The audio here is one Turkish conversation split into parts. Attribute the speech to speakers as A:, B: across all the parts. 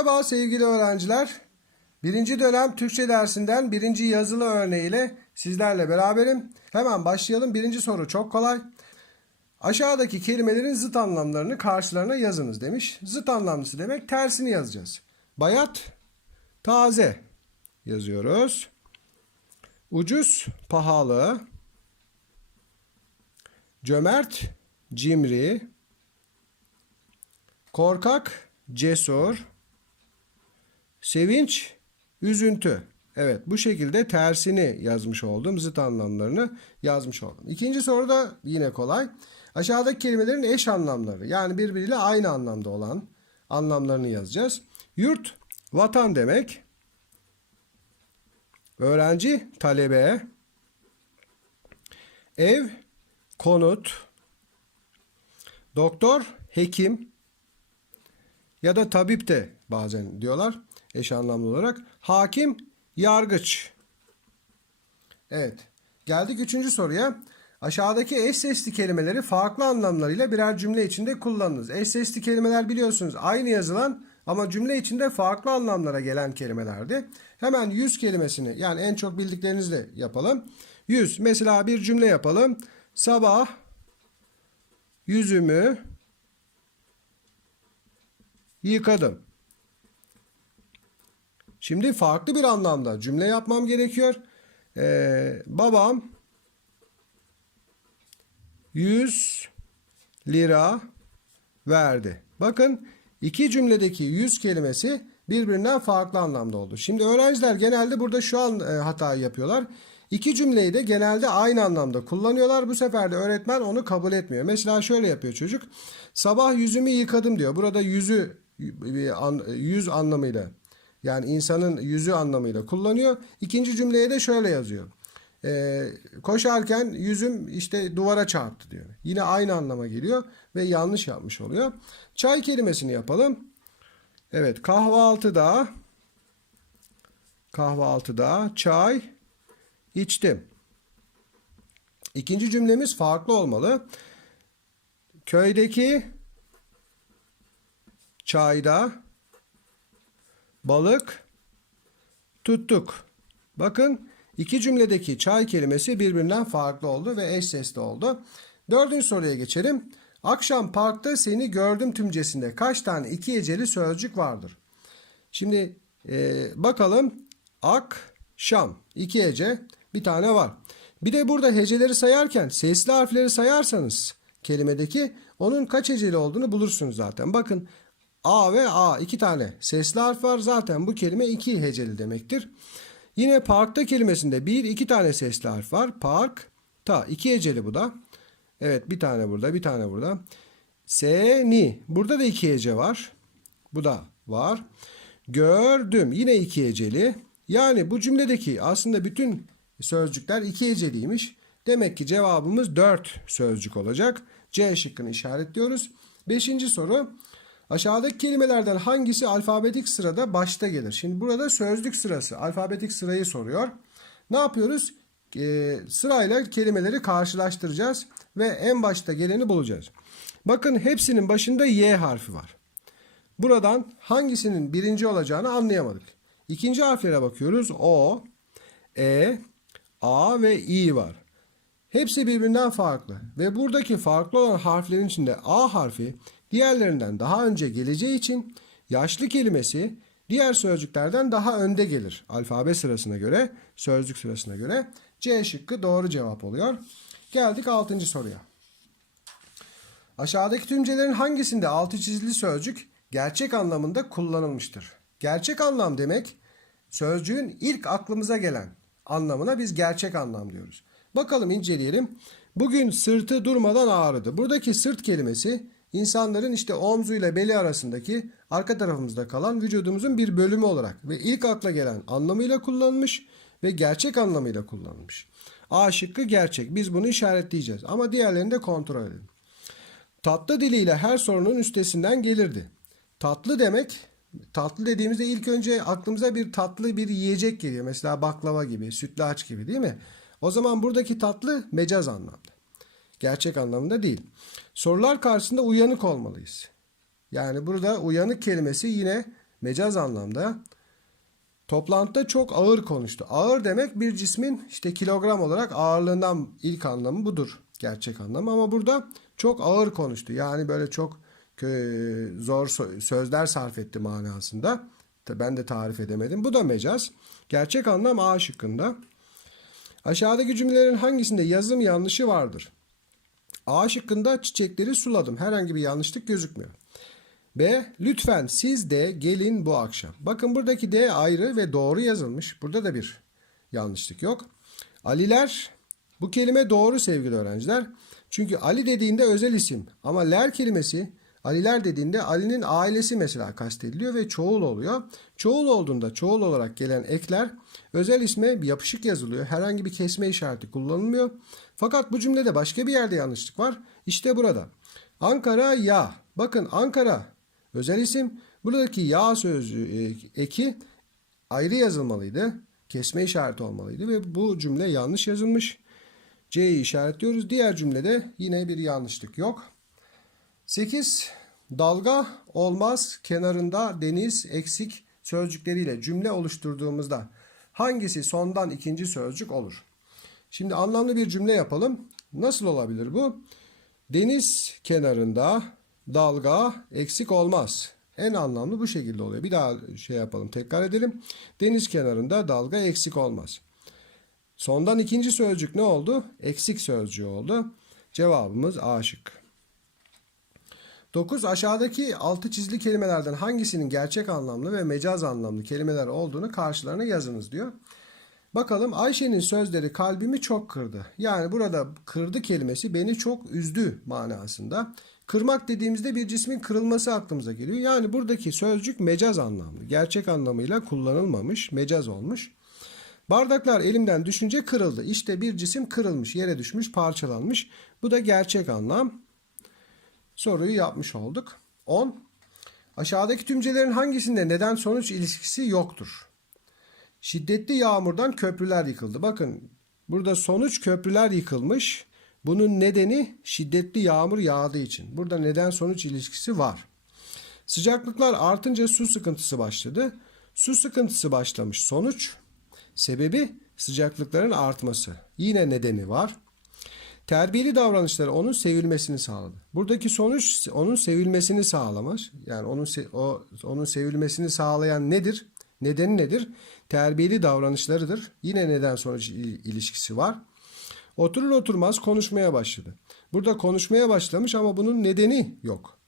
A: Merhaba sevgili öğrenciler. Birinci dönem Türkçe dersinden birinci yazılı örneğiyle sizlerle beraberim. Hemen başlayalım. Birinci soru çok kolay. Aşağıdaki kelimelerin zıt anlamlarını karşılarına yazınız demiş. Zıt anlamlısı demek tersini yazacağız. Bayat, taze yazıyoruz. Ucuz, pahalı. Cömert, cimri. Korkak, cesur. Sevinç, üzüntü. Evet bu şekilde tersini yazmış oldum. Zıt anlamlarını yazmış oldum. İkinci soru da yine kolay. Aşağıdaki kelimelerin eş anlamları yani birbiriyle aynı anlamda olan anlamlarını yazacağız. Yurt, vatan demek. Öğrenci, talebe. Ev, konut. Doktor, hekim. Ya da tabip de bazen diyorlar eş anlamlı olarak. Hakim, yargıç. Evet. Geldik üçüncü soruya. Aşağıdaki eş sesli kelimeleri farklı anlamlarıyla birer cümle içinde kullanınız. Eş sesli kelimeler biliyorsunuz aynı yazılan ama cümle içinde farklı anlamlara gelen kelimelerdi. Hemen yüz kelimesini yani en çok bildiklerinizle yapalım. Yüz. Mesela bir cümle yapalım. Sabah yüzümü yıkadım. Şimdi farklı bir anlamda cümle yapmam gerekiyor. Ee, babam 100 lira verdi. Bakın iki cümledeki 100 kelimesi birbirinden farklı anlamda oldu. Şimdi öğrenciler genelde burada şu an e, hatayı yapıyorlar. İki cümleyi de genelde aynı anlamda kullanıyorlar. Bu sefer de öğretmen onu kabul etmiyor. Mesela şöyle yapıyor çocuk. Sabah yüzümü yıkadım diyor. Burada yüzü yüz anlamıyla yani insanın yüzü anlamıyla kullanıyor. İkinci cümleye de şöyle yazıyor. Ee, koşarken yüzüm işte duvara çarptı diyor. Yine aynı anlama geliyor ve yanlış yapmış oluyor. Çay kelimesini yapalım. Evet kahvaltıda kahvaltıda çay içtim. İkinci cümlemiz farklı olmalı. Köydeki çayda balık tuttuk. Bakın iki cümledeki çay kelimesi birbirinden farklı oldu ve eş sesli oldu. Dördüncü soruya geçelim. Akşam parkta seni gördüm tümcesinde kaç tane iki heceli sözcük vardır? Şimdi e, bakalım akşam iki hece bir tane var. Bir de burada heceleri sayarken sesli harfleri sayarsanız kelimedeki onun kaç heceli olduğunu bulursunuz zaten. Bakın A ve A iki tane sesli harf var. Zaten bu kelime iki heceli demektir. Yine parkta kelimesinde bir iki tane sesli harf var. Park ta iki heceli bu da. Evet bir tane burada bir tane burada. Seni burada da iki hece var. Bu da var. Gördüm yine iki heceli. Yani bu cümledeki aslında bütün sözcükler iki heceliymiş. Demek ki cevabımız dört sözcük olacak. C şıkkını işaretliyoruz. Beşinci soru. Aşağıdaki kelimelerden hangisi alfabetik sırada başta gelir? Şimdi burada sözlük sırası, alfabetik sırayı soruyor. Ne yapıyoruz? Ee, sırayla kelimeleri karşılaştıracağız ve en başta geleni bulacağız. Bakın hepsinin başında Y harfi var. Buradan hangisinin birinci olacağını anlayamadık. İkinci harflere bakıyoruz. O, E, A ve İ var. Hepsi birbirinden farklı ve buradaki farklı olan harflerin içinde A harfi diğerlerinden daha önce geleceği için yaşlı kelimesi diğer sözcüklerden daha önde gelir. Alfabe sırasına göre, sözcük sırasına göre C şıkkı doğru cevap oluyor. Geldik 6. soruya. Aşağıdaki tümcelerin hangisinde altı çizili sözcük gerçek anlamında kullanılmıştır? Gerçek anlam demek sözcüğün ilk aklımıza gelen anlamına biz gerçek anlam diyoruz. Bakalım inceleyelim. Bugün sırtı durmadan ağrıdı. Buradaki sırt kelimesi insanların işte omzuyla beli arasındaki arka tarafımızda kalan vücudumuzun bir bölümü olarak ve ilk akla gelen anlamıyla kullanılmış ve gerçek anlamıyla kullanılmış. A şıkkı gerçek. Biz bunu işaretleyeceğiz ama diğerlerini de kontrol edelim. Tatlı diliyle her sorunun üstesinden gelirdi. Tatlı demek, tatlı dediğimizde ilk önce aklımıza bir tatlı bir yiyecek geliyor. Mesela baklava gibi, sütlaç gibi değil mi? O zaman buradaki tatlı mecaz anlamda. Gerçek anlamında değil. Sorular karşısında uyanık olmalıyız. Yani burada uyanık kelimesi yine mecaz anlamda. Toplantıda çok ağır konuştu. Ağır demek bir cismin işte kilogram olarak ağırlığından ilk anlamı budur. Gerçek anlamı ama burada çok ağır konuştu. Yani böyle çok e, zor sözler sarf etti manasında. Ben de tarif edemedim. Bu da mecaz. Gerçek anlam A şıkkında. Aşağıdaki cümlelerin hangisinde yazım yanlışı vardır? A şıkkında çiçekleri suladım. Herhangi bir yanlışlık gözükmüyor. B. Lütfen siz de gelin bu akşam. Bakın buradaki D ayrı ve doğru yazılmış. Burada da bir yanlışlık yok. Aliler bu kelime doğru sevgili öğrenciler. Çünkü Ali dediğinde özel isim ama ler kelimesi Aliler dediğinde Ali'nin ailesi mesela kastediliyor ve çoğul oluyor. Çoğul olduğunda çoğul olarak gelen ekler özel isme yapışık yazılıyor. Herhangi bir kesme işareti kullanılmıyor. Fakat bu cümlede başka bir yerde yanlışlık var. İşte burada. Ankara ya. Bakın Ankara özel isim. Buradaki ya sözcüğü e, eki ayrı yazılmalıydı. Kesme işareti olmalıydı ve bu cümle yanlış yazılmış. C'yi işaretliyoruz. Diğer cümlede yine bir yanlışlık yok. 8. Dalga olmaz kenarında deniz eksik sözcükleriyle cümle oluşturduğumuzda hangisi sondan ikinci sözcük olur? Şimdi anlamlı bir cümle yapalım. Nasıl olabilir bu? Deniz kenarında dalga eksik olmaz. En anlamlı bu şekilde oluyor. Bir daha şey yapalım, tekrar edelim. Deniz kenarında dalga eksik olmaz. Sondan ikinci sözcük ne oldu? Eksik sözcüğü oldu. Cevabımız A şıkkı. 9. Aşağıdaki altı çizili kelimelerden hangisinin gerçek anlamlı ve mecaz anlamlı kelimeler olduğunu karşılarına yazınız diyor. Bakalım Ayşe'nin sözleri kalbimi çok kırdı. Yani burada kırdı kelimesi beni çok üzdü manasında. Kırmak dediğimizde bir cismin kırılması aklımıza geliyor. Yani buradaki sözcük mecaz anlamlı. Gerçek anlamıyla kullanılmamış, mecaz olmuş. Bardaklar elimden düşünce kırıldı. İşte bir cisim kırılmış, yere düşmüş, parçalanmış. Bu da gerçek anlam. Soruyu yapmış olduk. 10. Aşağıdaki tümcelerin hangisinde neden sonuç ilişkisi yoktur? Şiddetli yağmurdan köprüler yıkıldı. Bakın burada sonuç köprüler yıkılmış. Bunun nedeni şiddetli yağmur yağdığı için. Burada neden sonuç ilişkisi var. Sıcaklıklar artınca su sıkıntısı başladı. Su sıkıntısı başlamış. Sonuç sebebi sıcaklıkların artması. Yine nedeni var. Terbiyeli davranışları onun sevilmesini sağladı. Buradaki sonuç onun sevilmesini sağlamış. Yani onun o onun sevilmesini sağlayan nedir? Nedeni nedir? Terbiyeli davranışlarıdır. Yine neden sonuç ilişkisi var. Oturur oturmaz konuşmaya başladı. Burada konuşmaya başlamış ama bunun nedeni yok.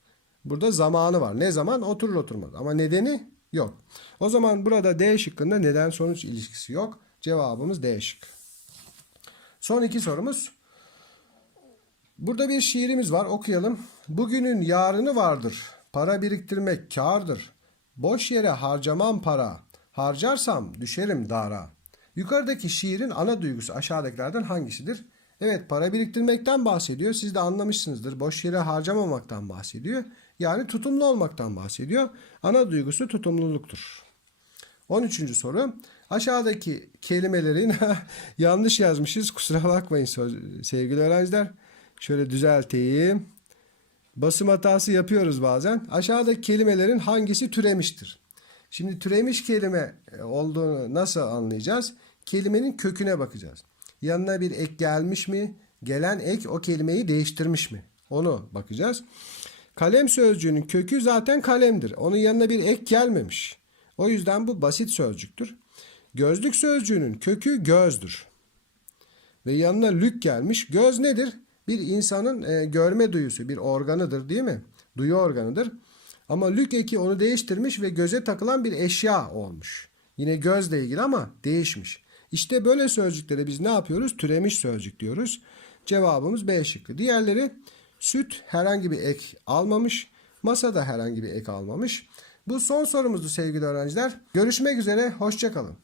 A: Burada zamanı var. Ne zaman? Oturur oturmaz. Ama nedeni yok. O zaman burada D şıkkında neden sonuç ilişkisi yok. Cevabımız D şıkkı. Son iki sorumuz. Burada bir şiirimiz var okuyalım. Bugünün yarını vardır. Para biriktirmek kârdır. Boş yere harcamam para. Harcarsam düşerim dara. Yukarıdaki şiirin ana duygusu aşağıdakilerden hangisidir? Evet para biriktirmekten bahsediyor. Siz de anlamışsınızdır. Boş yere harcamamaktan bahsediyor. Yani tutumlu olmaktan bahsediyor. Ana duygusu tutumluluktur. 13. soru. Aşağıdaki kelimelerin yanlış yazmışız. Kusura bakmayın sevgili öğrenciler. Şöyle düzelteyim. Basım hatası yapıyoruz bazen. Aşağıdaki kelimelerin hangisi türemiştir? Şimdi türemiş kelime olduğunu nasıl anlayacağız? Kelimenin köküne bakacağız. Yanına bir ek gelmiş mi? Gelen ek o kelimeyi değiştirmiş mi? Onu bakacağız. Kalem sözcüğünün kökü zaten kalemdir. Onun yanına bir ek gelmemiş. O yüzden bu basit sözcüktür. Gözlük sözcüğünün kökü gözdür. Ve yanına lük gelmiş. Göz nedir? Bir insanın e, görme duyusu, bir organıdır değil mi? Duyu organıdır. Ama lük eki onu değiştirmiş ve göze takılan bir eşya olmuş. Yine gözle ilgili ama değişmiş. İşte böyle sözcüklere biz ne yapıyoruz? Türemiş sözcük diyoruz. Cevabımız B şıkkı. Diğerleri süt herhangi bir ek almamış. Masa da herhangi bir ek almamış. Bu son sorumuzdu sevgili öğrenciler. Görüşmek üzere. Hoşçakalın.